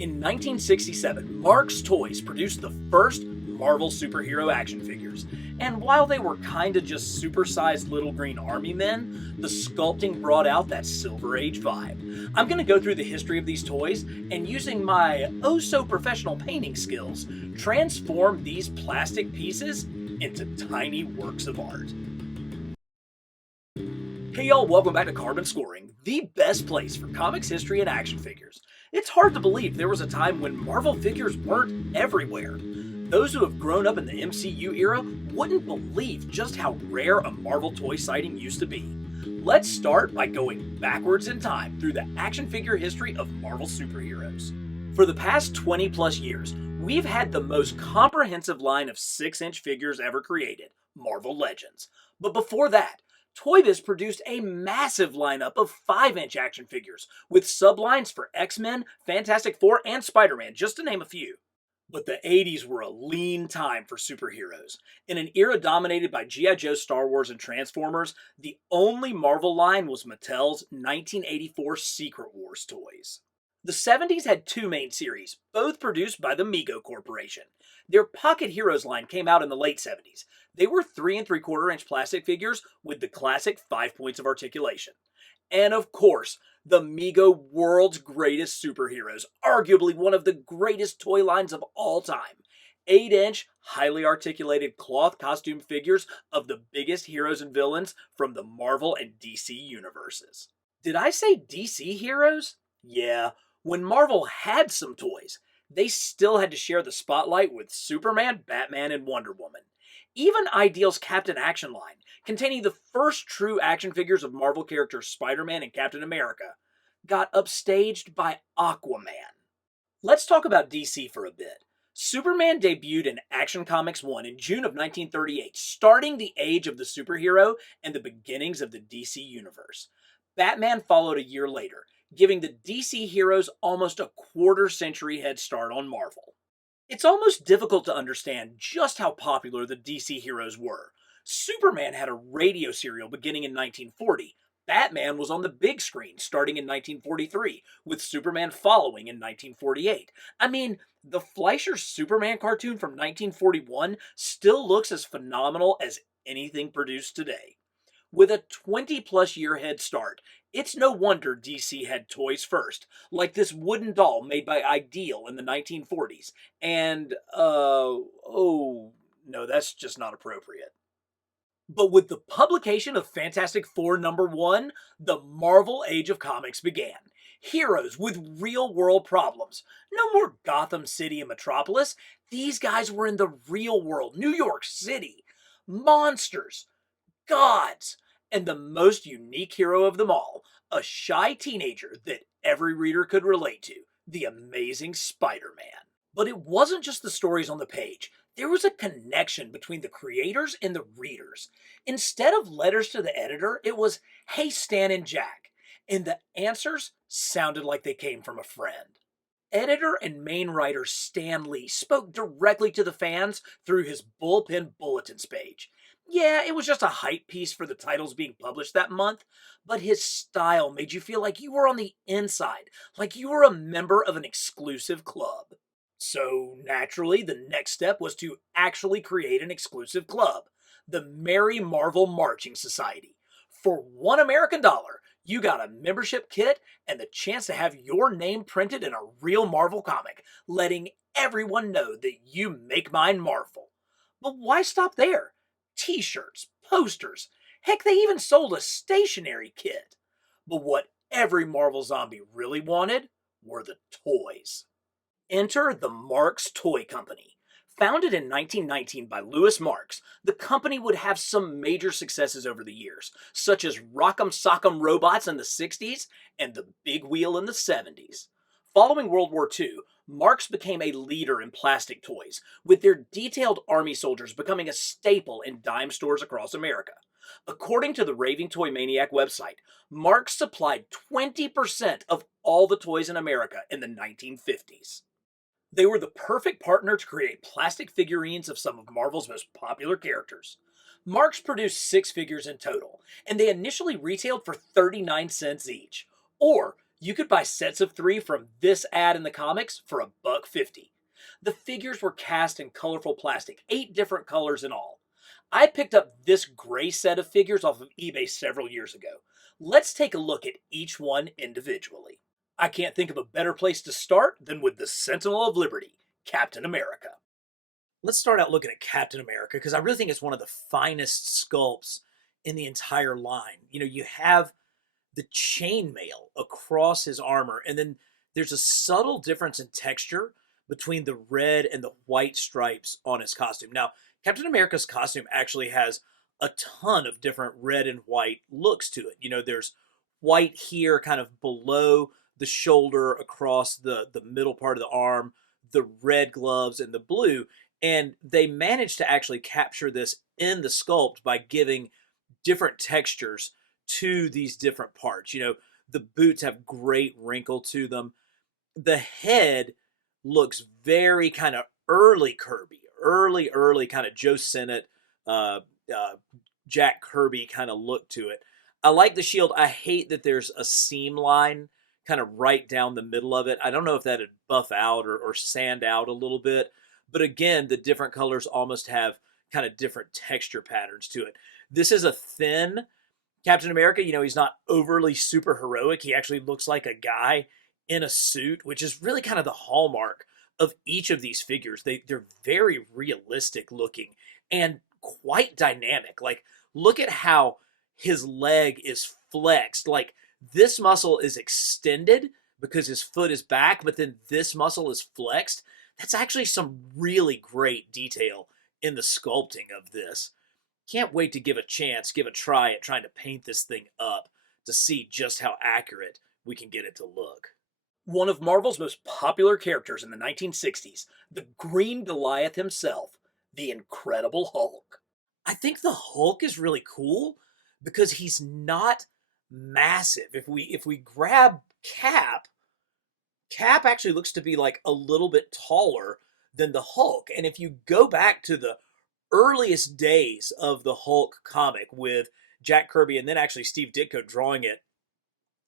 In 1967, Marx Toys produced the first Marvel superhero action figures, and while they were kinda just supersized little green army men, the sculpting brought out that Silver Age vibe. I'm gonna go through the history of these toys, and using my oh-so-professional painting skills, transform these plastic pieces into tiny works of art. Hey y'all, welcome back to Carbon Scoring, the best place for comics history and action figures. It's hard to believe there was a time when Marvel figures weren't everywhere. Those who have grown up in the MCU era wouldn't believe just how rare a Marvel toy sighting used to be. Let's start by going backwards in time through the action figure history of Marvel superheroes. For the past 20 plus years, we've had the most comprehensive line of 6-inch figures ever created, Marvel Legends. But before that, Toy Biz produced a massive lineup of 5-inch action figures, with sublines for X-Men, Fantastic Four, and Spider-Man, just to name a few. But the 80s were a lean time for superheroes. In an era dominated by G.I. Joe, Star Wars, and Transformers, the only Marvel line was Mattel's 1984 Secret Wars toys. The 70s had two main series, both produced by the Mego Corporation. Their Pocket Heroes line came out in the late 70s. They were 3 3/4 inch plastic figures with the classic 5 points of articulation. And of course, the Mego world's greatest superheroes, arguably one of the greatest toy lines of all time. 8-inch, highly articulated cloth costume figures of the biggest heroes and villains from the Marvel and DC universes. Did I say DC heroes? Yeah, when Marvel had some toys, they still had to share the spotlight with Superman, Batman, and Wonder Woman. Even Ideal's Captain Action line, containing the first true action figures of Marvel characters Spider-Man and Captain America, got upstaged by Aquaman. Let's talk about DC for a bit. Superman debuted in Action Comics 1 in June of 1938, starting the age of the superhero and the beginnings of the DC universe. Batman followed a year later, giving the DC heroes almost a quarter-century head start on Marvel. It's almost difficult to understand just how popular the DC heroes were. Superman had a radio serial beginning in 1940. Batman was on the big screen starting in 1943, with Superman following in 1948. I mean, the Fleischer Superman cartoon from 1941 still looks as phenomenal as anything produced today. With a 20-plus year head start, it's no wonder DC had toys first, like this wooden doll made by Ideal in the 1940s. And, oh, no, that's just not appropriate. But with the publication of Fantastic Four #1, the Marvel Age of Comics began. Heroes with real-world problems. No more Gotham City and Metropolis. These guys were in the real world, New York City. Monsters, gods, and the most unique hero of them all, a shy teenager that every reader could relate to, the Amazing Spider-Man. But it wasn't just the stories on the page. There was a connection between the creators and the readers. Instead of letters to the editor, it was, "Hey Stan and Jack," and the answers sounded like they came from a friend. Editor and main writer Stan Lee spoke directly to the fans through his bullpen bulletins page. Yeah, it was just a hype piece for the titles being published that month, but his style made you feel like you were on the inside, like you were a member of an exclusive club. So, naturally, the next step was to actually create an exclusive club, the Merry Marvel Marching Society. For $1 American, you got a membership kit and the chance to have your name printed in a real Marvel comic, letting everyone know that you make mine Marvel. But why stop there? T-shirts, posters, heck, they even sold a stationery kit. But what every Marvel zombie really wanted were the toys. Enter the Marx Toy Company. Founded in 1919 by Louis Marx, the company would have some major successes over the years, such as Rock'em Sock'em Robots in the 60s and the Big Wheel in the 70s. Following World War II, Marx became a leader in plastic toys, with their detailed army soldiers becoming a staple in dime stores across America. According to the Raving Toy Maniac website, Marx supplied 20% of all the toys in America in the 1950s. They were the perfect partner to create plastic figurines of some of Marvel's most popular characters. Marx produced 6 figures in total, and they initially retailed for 39 cents each. Or You could buy sets of 3 from this ad in the comics for $1.50. The figures were cast in colorful plastic, 8 different colors in all. I picked up this gray set of figures off of eBay several years ago. Let's take a look at each one individually. I can't think of a better place to start than with the Sentinel of Liberty, Captain America. Let's start out looking at Captain America because I really think it's one of the finest sculpts in the entire line. You have the chainmail across his armor, and then there's a subtle difference in texture between the red and the white stripes on his costume. Now, Captain America's costume actually has a ton of different red and white looks to it. There's white here, kind of below the shoulder, across the middle part of the arm, the red gloves, and the blue. And they managed to actually capture this in the sculpt by giving different textures to these different parts. The boots have great wrinkle to them. The head looks very kind of early Kirby, early kind of Joe Sennett, uh, Jack Kirby kind of look to it. I like the shield. I hate that there's a seam line kind of right down the middle of it. I don't know if that'd buff out or sand out a little bit. But again, the different colors almost have kind of different texture patterns to it. This is a thin Captain America. He's not overly super heroic. He actually looks like a guy in a suit, which is really kind of the hallmark of each of these figures. They're very realistic looking and quite dynamic. Like, look at how his leg is flexed. Like, this muscle is extended because his foot is back, but then this muscle is flexed. That's actually some really great detail in the sculpting of this. Can't wait to give a try at trying to paint this thing up to see just how accurate we can get it to look. One of Marvel's most popular characters in the 1960s, the Green Goliath himself, the Incredible Hulk. I think the Hulk is really cool because he's not massive. If we grab Cap actually looks to be like a little bit taller than the Hulk. And if you go back to the earliest days of the Hulk comic with Jack Kirby and then actually Steve Ditko drawing it,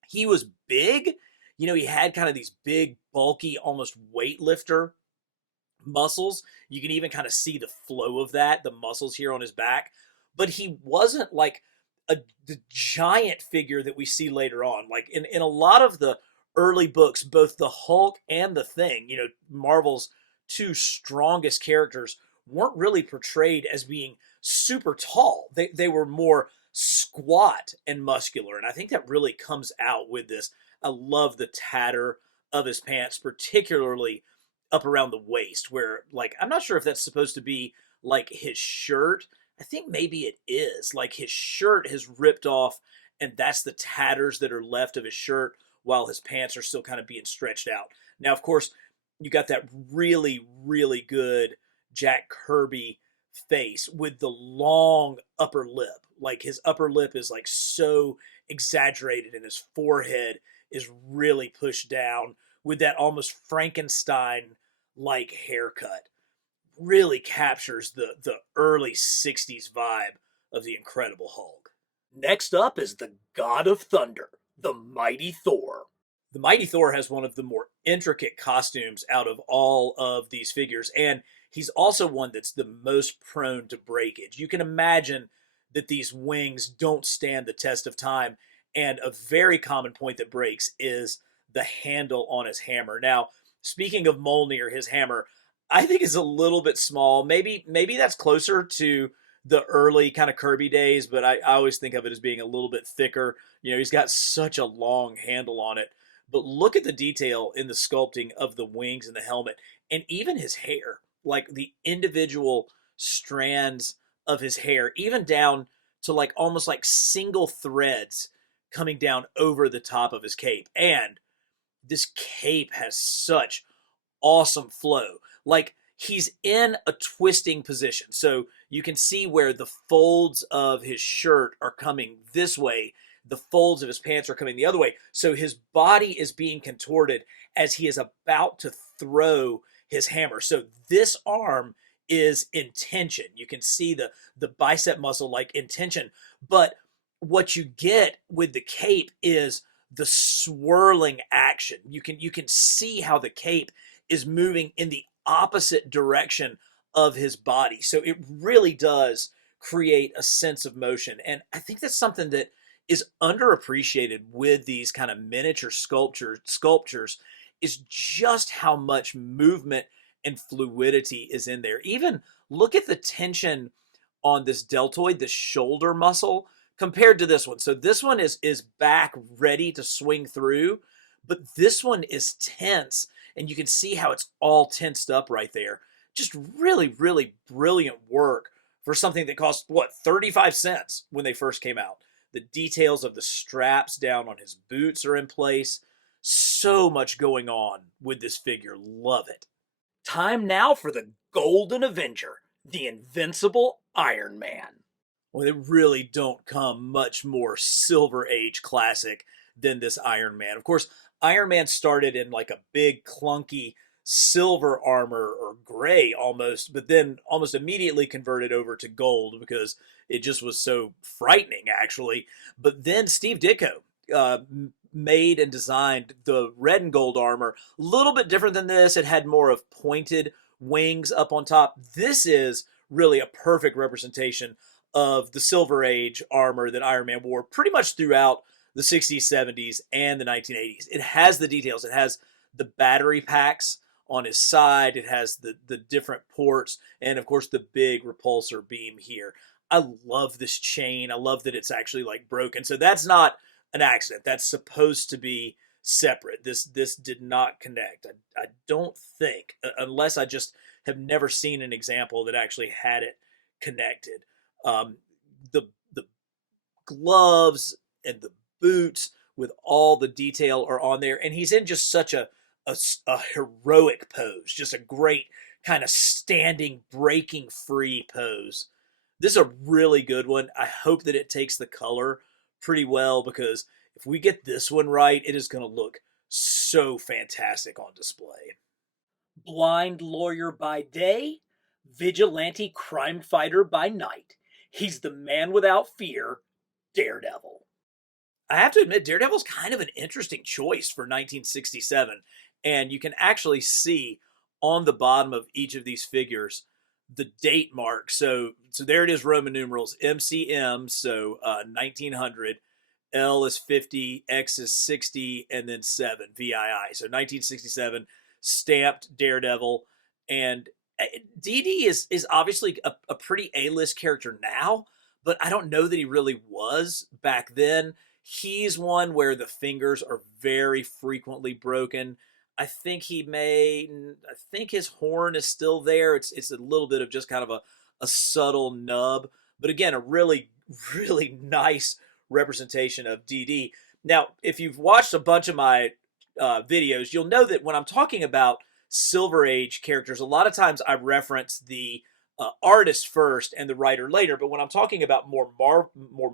he was big. He had kind of these big, bulky, almost weightlifter muscles. You can even kind of see the flow of that, the muscles here on his back. But he wasn't like the giant figure that we see later on. Like in a lot of the early books, both the Hulk and the Thing, Marvel's two strongest characters, weren't really portrayed as being super tall. They were more squat and muscular, and I think that really comes out with this. I love the tatter of his pants, particularly up around the waist, where, like, I'm not sure if that's supposed to be like his shirt. I think maybe it is. Like, his shirt has ripped off, and that's the tatters that are left of his shirt, while his pants are still kind of being stretched out. Now, of course, you got that really, really good Jack Kirby face with the long upper lip. Like, his upper lip is like so exaggerated and his forehead is really pushed down with that almost Frankenstein like haircut. Really captures the early 60s vibe of the Incredible Hulk. Next up is the God of Thunder, the Mighty Thor. The Mighty Thor has one of the more intricate costumes out of all of these figures, and he's also one that's the most prone to breakage. You can imagine that these wings don't stand the test of time, and a very common point that breaks is the handle on his hammer. Now, speaking of Mjolnir, his hammer, I think is a little bit small. Maybe that's closer to the early kind of Kirby days, but I always think of it as being a little bit thicker. He's got such a long handle on it. But look at the detail in the sculpting of the wings and the helmet, and even his hair, like the individual strands of his hair, even down to like almost like single threads coming down over the top of his cape. And this cape has such awesome flow. Like, he's in a twisting position. So you can see where the folds of his shirt are coming this way. The folds of his pants are coming the other way. So his body is being contorted as he is about to throw his hammer. So this arm is in tension. You can see the bicep muscle like in tension. But what you get with the cape is the swirling action. You can see how the cape is moving in the opposite direction of his body. So it really does create a sense of motion. And I think that's something that is underappreciated with these kind of miniature sculptures is just how much movement and fluidity is in there. Even look at the tension on this deltoid, the shoulder muscle, compared to this one. So this one is back ready to swing through, but this one is tense, and you can see how it's all tensed up right there. Just really, really brilliant work for something that cost, what, 35 cents when they first came out. The details of the straps down on his boots are in place. So much going on with this figure. Love it. Time now for the Golden Avenger, the invincible Iron Man. Well, they really don't come much more Silver Age classic than this Iron Man. Of course, Iron Man started in like a big clunky silver armor or gray almost, but then almost immediately converted over to gold because it just was so frightening actually. But then Steve Ditko made and designed the red and gold armor, a little bit different than this. It had more of pointed wings up on top. This is really a perfect representation of the Silver Age armor that Iron Man wore pretty much throughout the 60s, 70s, and the 1980s. It has the details. It has the battery packs on his side. It has the different ports, and of course the big repulsor beam here. I love this chain. I love that it's actually like broken. So that's not an accident. That's supposed to be separate. This did not connect. I don't think, unless I just have never seen an example that actually had it connected. The gloves and the boots with all the detail are on there, and he's in just such a heroic pose, just a great kind of standing, breaking free pose. This is a really good one. I hope that it takes the color pretty well, because if we get this one right, it is going to look so fantastic on display. Blind lawyer by day, vigilante crime fighter by night. He's the man without fear, Daredevil. I have to admit, Daredevil's kind of an interesting choice for 1967. And you can actually see on the bottom of each of these figures the date mark. So there it is, Roman numerals, MCM, so 1900, L is 50, X is 60, and then 7, VII. So 1967, stamped Daredevil. And DD is obviously a pretty A-list character now, but I don't know that he really was back then. He's one where the fingers are very frequently broken. I think his horn is still there. It's a little bit of just kind of a subtle nub, but again, a really, really nice representation of DD. Now, if you've watched a bunch of my videos, you'll know that when I'm talking about Silver Age characters, a lot of times I reference the artist first and the writer later. But when I'm talking about more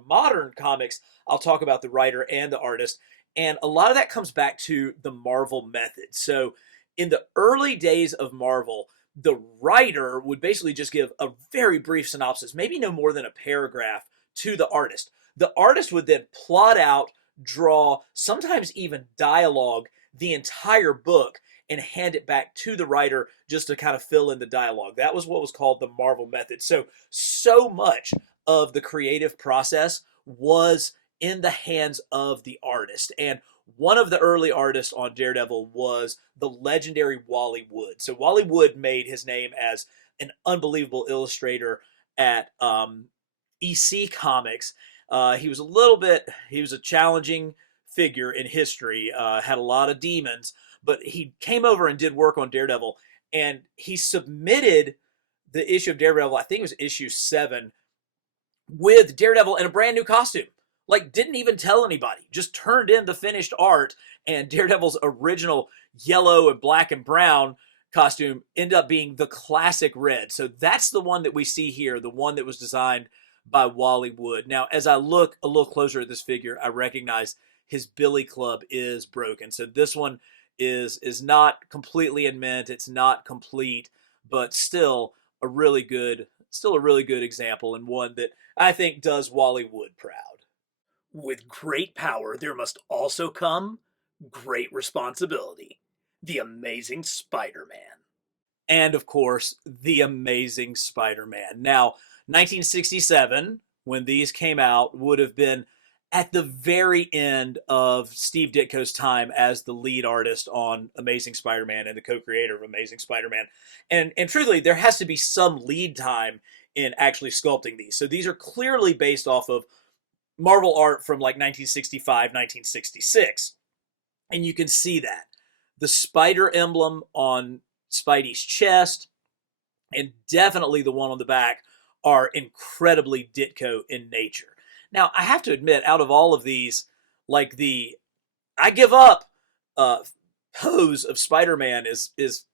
modern comics, I'll talk about the writer and the artist. And a lot of that comes back to the Marvel method. So in the early days of Marvel, the writer would basically just give a very brief synopsis, maybe no more than a paragraph, to the artist. The artist would then plot out, draw, sometimes even dialogue the entire book and hand it back to the writer just to kind of fill in the dialogue. That was what was called the Marvel method. So much of the creative process was in the hands of the artist. And one of the early artists on Daredevil was the legendary Wally Wood. So Wally Wood made his name as an unbelievable illustrator at EC Comics. He was a challenging figure in history, had a lot of demons, but he came over and did work on Daredevil, and he submitted the issue of Daredevil, I think it was issue 7, with Daredevil in a brand new costume. Like, didn't even tell anybody, just turned in the finished art, and Daredevil's original yellow and black and brown costume ended up being the classic red. So that's the one that we see here, the one that was designed by Wally Wood. Now, as I look a little closer at this figure, I recognize his billy club is broken. So this one is not completely in mint. It's not complete, but still a really good example, and one that I think does Wally Wood proud. With great power, there must also come great responsibility. The Amazing Spider Man. And of course, The Amazing Spider Man. Now, 1967, when these came out, would have been at the very end of Steve Ditko's time as the lead artist on Amazing Spider Man and the co creator of Amazing Spider Man. And truthfully, there has to be some lead time in actually sculpting these. So these are clearly based off of Marvel art from like 1965, 1966. And you can see that. The spider emblem on Spidey's chest, and definitely the one on the back, are incredibly Ditko in nature. Now, I have to admit, out of all of these, like the I give up uh, pose of Spider-Man is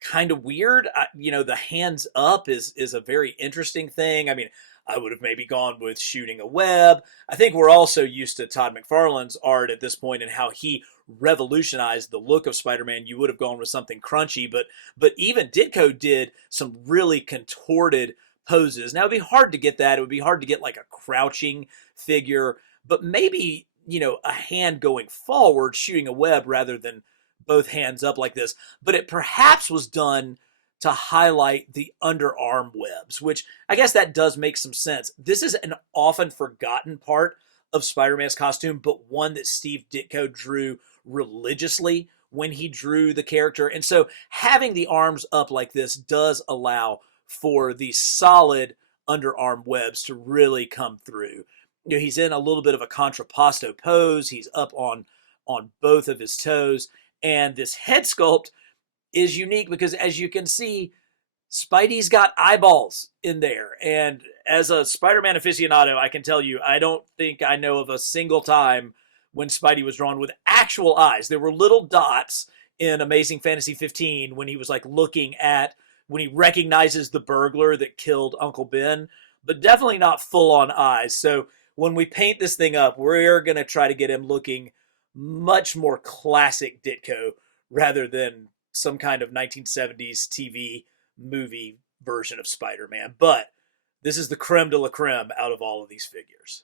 kind of weird. The hands up is a very interesting thing. I mean, I would have maybe gone with shooting a web. I think we're also used to Todd McFarlane's art at this point and how he revolutionized the look of Spider-Man. You would have gone with something crunchy, but even Ditko did some really contorted poses. Now it'd be hard to get that. It would be hard to get like a crouching figure, but maybe, a hand going forward shooting a web rather than both hands up like this. But it perhaps was done to highlight the underarm webs, which I guess that does make some sense. This is an often forgotten part of Spider-Man's costume, but one that Steve Ditko drew religiously when he drew the character. And so having the arms up like this does allow for these solid underarm webs to really come through. He's in a little bit of a contrapposto pose. He's up on both of his toes. And this head sculpt is unique because, as you can see, Spidey's got eyeballs in there. And as a Spider-Man aficionado, I can tell you, I don't think I know of a single time when Spidey was drawn with actual eyes. There were little dots in Amazing Fantasy 15 when he was like looking at, when he recognizes the burglar that killed Uncle Ben, but definitely not full-on eyes. So when we paint this thing up, we're going to try to get him looking much more classic Ditko rather than some kind of 1970s TV movie version of Spider-Man. But this is the creme de la creme out of all of these figures.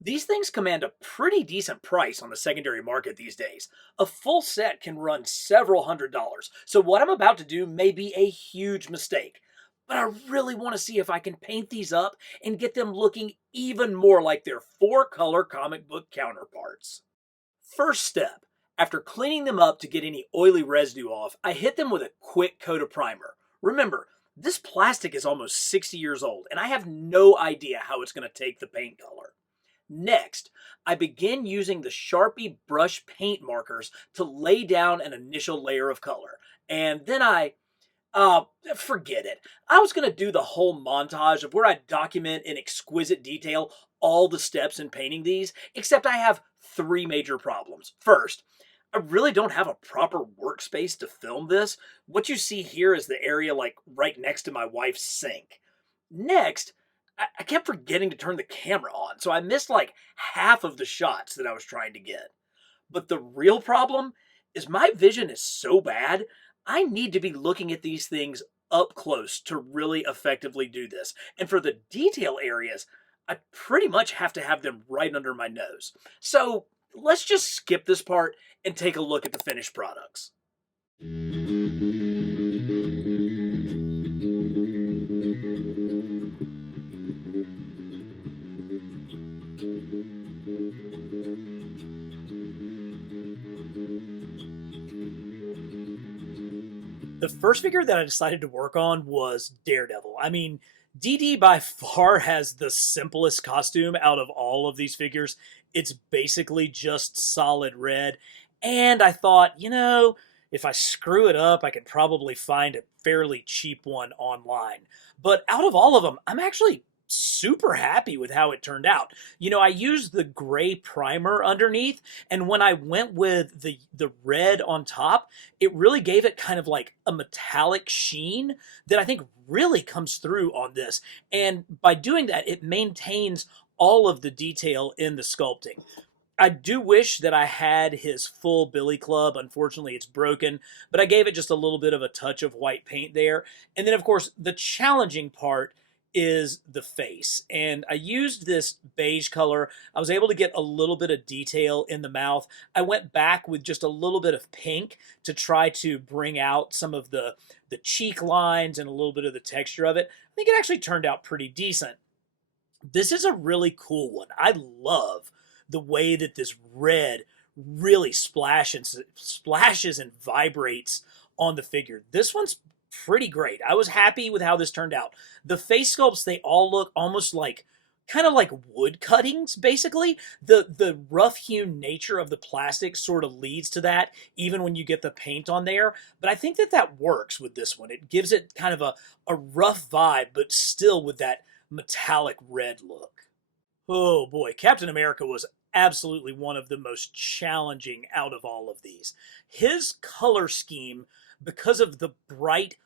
These things command a pretty decent price on the secondary market these days. A full set can run several $100s, so what I'm about to do may be a huge mistake. But I really want to see if I can paint these up and get them looking even more like their 4-color comic book counterparts. First step, after cleaning them up to get any oily residue off, I hit them with a quick coat of primer. Remember, this plastic is almost 60 years old, and I have no idea how it's going to take the paint color. Next, I begin using the Sharpie brush paint markers to lay down an initial layer of color. And then forget it. I was going to do the whole montage of where I document in exquisite detail all the steps in painting these, except I have 3 major problems. First, I really don't have a proper workspace to film this. What you see here is the area like right next to my wife's sink. Next, I kept forgetting to turn the camera on, so I missed like half of the shots that I was trying to get. But the real problem is my vision is so bad, I need to be looking at these things up close to really effectively do this. And for the detail areas, I pretty much have to have them right under my nose. So let's just skip this part and take a look at the finished products. The first figure that I decided to work on was Daredevil. I mean, DD by far has the simplest costume out of all of these figures. It's basically just solid red. And I thought, if I screw it up, I could probably find a fairly cheap one online. But out of all of them, I'm actually super happy with how it turned out. I used the gray primer underneath, and when I went with the red on top, it really gave it kind of like a metallic sheen that I think really comes through on this. And by doing that, it maintains all of the detail in the sculpting. I do wish that I had his full Billy Club. Unfortunately, it's broken, but I gave it just a little bit of a touch of white paint there. And then, of course, the challenging part is the face. And I used this beige color. I was able to get a little bit of detail in the mouth. I went back with just a little bit of pink to try to bring out some of the cheek lines and a little bit of the texture of it. I think it actually turned out pretty decent. This is a really cool one. I love the way that this red really splashes and vibrates on the figure. This one's pretty great. I was happy with how this turned out. The face sculpts, they all look almost like kind of like wood cuttings, basically. The rough hewn nature of the plastic sort of leads to that, even when you get the paint on there. But I think that that works with this one. It gives it kind of a rough vibe, but still with that metallic red look. Oh boy, Captain America was absolutely one of the most challenging out of all of these. His color scheme, because of the bright,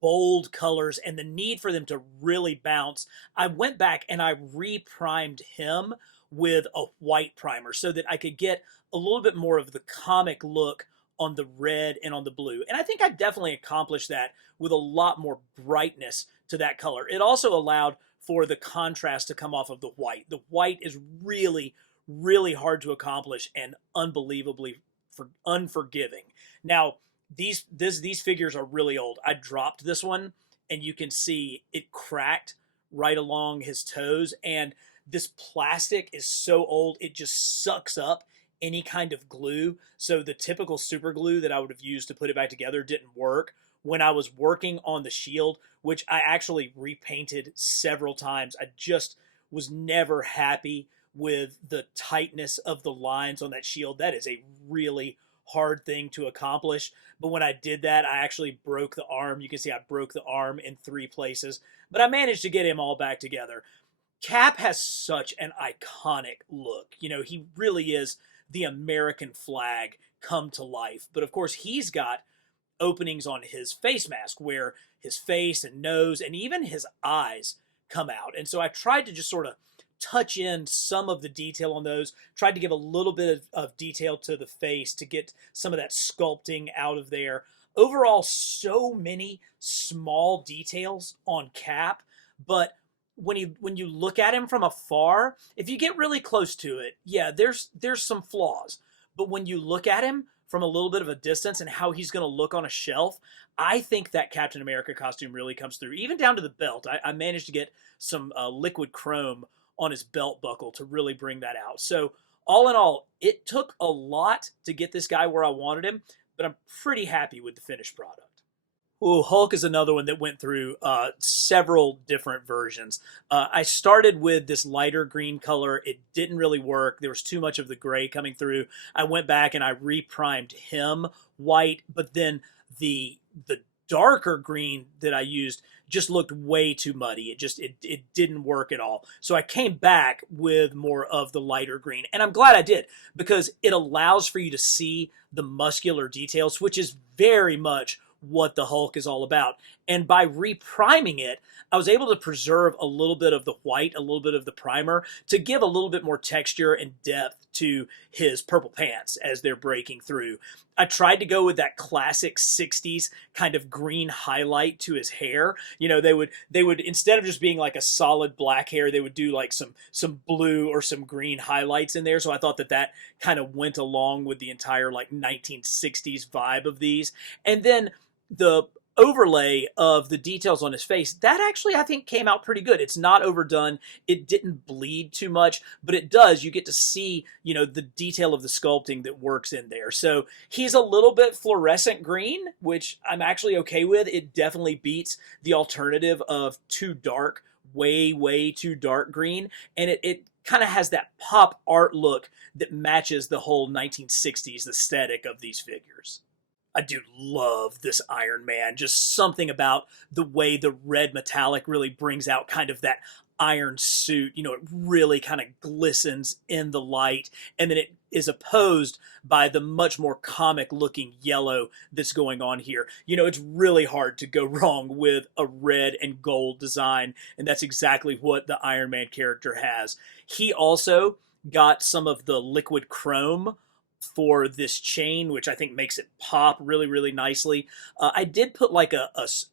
bold colors and the need for them to really bounce, I went back and I reprimed him with a white primer so that I could get a little bit more of the comic look on the red and on the blue. And I think I definitely accomplished that with a lot more brightness to that color. It also allowed for the contrast to come off of the white. The white is really, really hard to accomplish and unbelievably unforgiving. Now, these figures are really old. I dropped this one, and you can see it cracked right along his toes. And this plastic is so old, it just sucks up any kind of glue. So the typical super glue that I would have used to put it back together didn't work. When I was working on the shield, which I actually repainted several times, I just was never happy with the tightness of the lines on that shield. That is a really hard thing to accomplish. But when I did that, I actually broke the arm. You can see I broke the arm in 3 places, but I managed to get him all back together. Cap has such an iconic look. You know, he really is the American flag come to life. But of course, he's got openings on his face mask where his face and nose and even his eyes come out. And so I tried to just sort of touch in some of the detail on those, tried to give a little bit of detail to the face to get some of that sculpting out of there. Overall, so many small details on Cap, but when you look at him from afar, if you get really close to it, yeah, there's some flaws. But when you look at him from a little bit of a distance and how he's going to look on a shelf, I think that Captain America costume really comes through, even down to the belt. I managed to get some liquid chrome on his belt buckle to really bring that out. So all in all, it took a lot to get this guy where I wanted him, but I'm pretty happy with the finished product. Ooh, Hulk is another one that went through several different versions. I started with this lighter green color. It didn't really work. There was too much of the gray coming through. I went back and I reprimed him white, but then the darker green that I used just looked way too muddy. It didn't work at all. So I came back with more of the lighter green, and I'm glad I did, because it allows for you to see the muscular details, which is very much what the Hulk is all about. And by repriming it, I was able to preserve a little bit of the white, a little bit of the primer, to give a little bit more texture and depth to his purple pants as they're breaking through. I tried to go with that classic 60s kind of green highlight to his hair. You know, they would instead of just being like a solid black hair, they would do like some blue or some green highlights in there. So I thought that kind of went along with the entire like 1960s vibe of these. And then the overlay of the details on his face, that actually I think came out pretty good. It's not overdone. It didn't bleed too much, but it does. You get to see, you know, the detail of the sculpting that works in there. So he's a little bit fluorescent green, which I'm actually okay with. It definitely beats the alternative of too dark, way too dark green. And it kind of has that pop art look that matches the whole 1960s aesthetic of these figures. I do love this Iron Man. Just something about the way the red metallic really brings out kind of that iron suit. You know, it really kind of glistens in the light. And then it is opposed by the much more comic looking yellow that's going on here. You know, it's really hard to go wrong with a red and gold design. And that's exactly what the Iron Man character has. He also got some of the liquid chrome for this chain, which I think makes it pop really nicely. I did put like a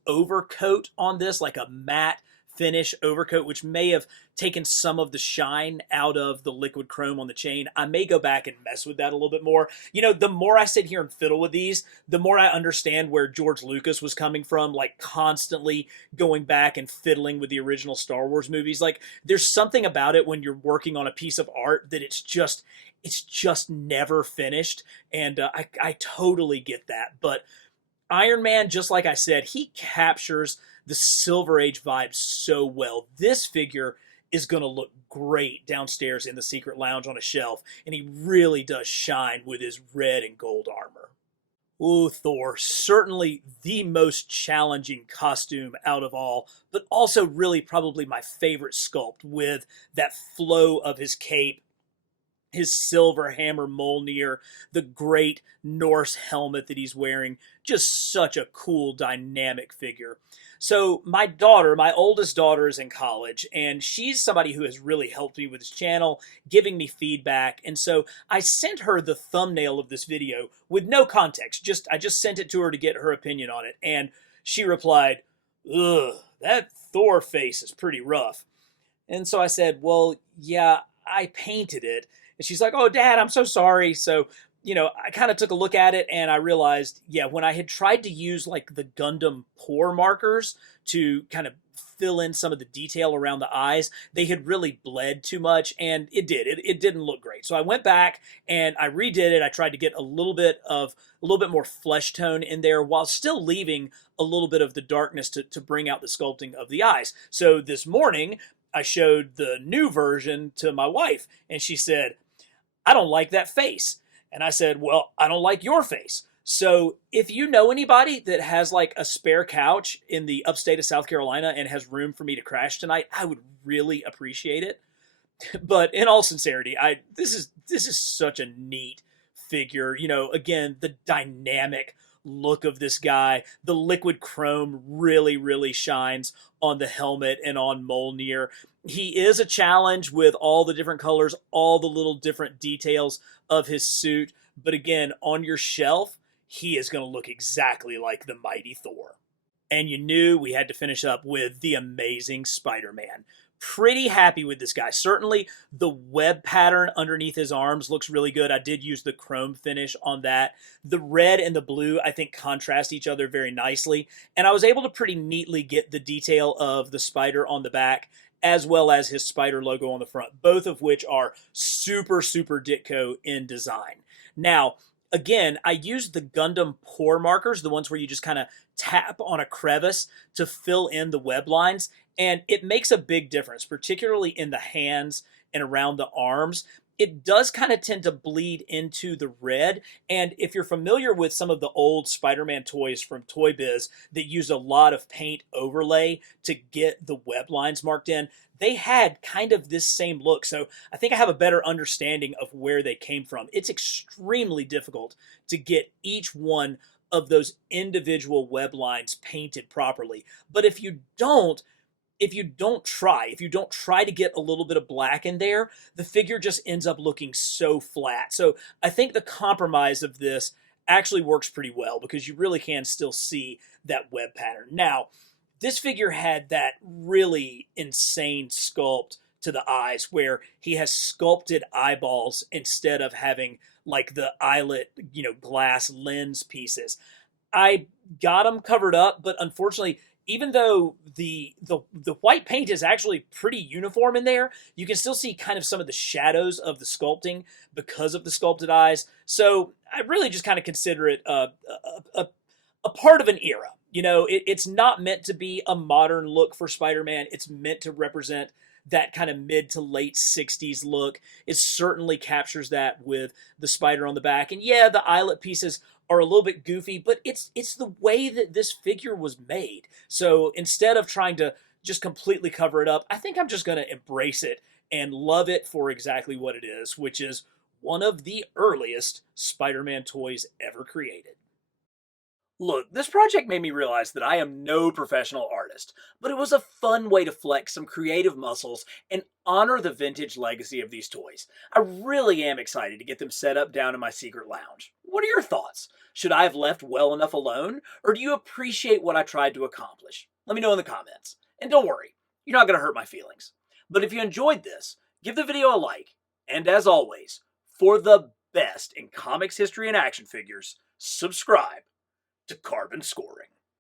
overcoat on this, like a matte finish overcoat, which may have taken some of the shine out of the liquid chrome on the chain. I may go back and mess with that a little bit more. You know, the more I sit here and fiddle with these, the more I understand where George Lucas was coming from, like constantly going back and fiddling with the original Star Wars movies. Like, there's something about it when you're working on a piece of art that it's just never finished. And I totally get that. But Iron Man, just like I said, he captures the Silver Age vibe so well. This figure is going to look great downstairs in the secret lounge on a shelf, and he really does shine with his red and gold armor. Ooh, Thor, certainly the most challenging costume out of all, but also really probably my favorite sculpt, with that flow of his cape, his silver hammer Mjolnir, the great Norse helmet that he's wearing. Just such a cool, dynamic figure. So my oldest daughter is in college, and she's somebody who has really helped me with this channel, giving me feedback. And so I sent her the thumbnail of this video with no context. I just sent it to her to get her opinion on it. And she replied, "Ugh, that Thor face is pretty rough." And so I said, "Well, yeah, I painted it." And she's like, "Oh, Dad, I'm so sorry." So, I kind of took a look at it, and I realized, yeah, when I had tried to use like the Gundam pore markers to kind of fill in some of the detail around the eyes, they had really bled too much, and it didn't look great. So I went back and I redid it. I tried to get a little bit more flesh tone in there while still leaving a little bit of the darkness to bring out the sculpting of the eyes. So this morning I showed the new version to my wife, and she said, "I don't like that face." And I said, "Well, I don't like your face." So if you know anybody that has like a spare couch in the upstate of South Carolina and has room for me to crash tonight, I would really appreciate it. But in all sincerity, this is such a neat figure. Again, the dynamic look of this guy, the liquid chrome really, really shines on the helmet and on Mjolnir. He is a challenge with all the different colors, all the little different details of his suit. But again, on your shelf, he is going to look exactly like the Mighty Thor. And you knew we had to finish up with the amazing Spider-Man. Pretty happy with this guy. Certainly the web pattern underneath his arms looks really good. I did use the chrome finish on that. The red and the blue, I think, contrast each other very nicely. And I was able to pretty neatly get the detail of the spider on the back, as well as his spider logo on the front, both of which are super, super Ditko in design. Now, again, I used the Gundam pore markers, the ones where you just kind of tap on a crevice to fill in the web lines. And it makes a big difference, particularly in the hands and around the arms. It does kind of tend to bleed into the red. And if you're familiar with some of the old Spider-Man toys from Toy Biz that used a lot of paint overlay to get the web lines marked in, they had kind of this same look. So I think I have a better understanding of where they came from. It's extremely difficult to get each one of those individual web lines painted properly. But if you don't try to get a little bit of black in there, the figure just ends up looking so flat. So I think the compromise of this actually works pretty well, because you really can still see that web pattern. Now, this figure had that really insane sculpt to the eyes, where he has sculpted eyeballs instead of having like the eyelet, glass lens pieces. I got them covered up, but unfortunately, even though the white paint is actually pretty uniform in there, you can still see kind of some of the shadows of the sculpting because of the sculpted eyes. So I really just kind of consider it a part of an era. It's not meant to be a modern look for Spider-Man. It's meant to represent that kind of mid to late 60s look. It certainly captures that with the spider on the back. And yeah, the eyelet pieces are a little bit goofy, but it's the way that this figure was made. So instead of trying to just completely cover it up, I think I'm just going to embrace it and love it for exactly what it is, which is one of the earliest Spider-Man toys ever created. Look, this project made me realize that I am no professional artist, but it was a fun way to flex some creative muscles and honor the vintage legacy of these toys. I really am excited to get them set up down in my secret lounge. What are your thoughts? Should I have left well enough alone, or do you appreciate what I tried to accomplish? Let me know in the comments. And don't worry, You're not going to hurt my feelings. But if you enjoyed this, give the video a like. And as always, for the best in comics history and action figures, subscribe to Carbon Scoring.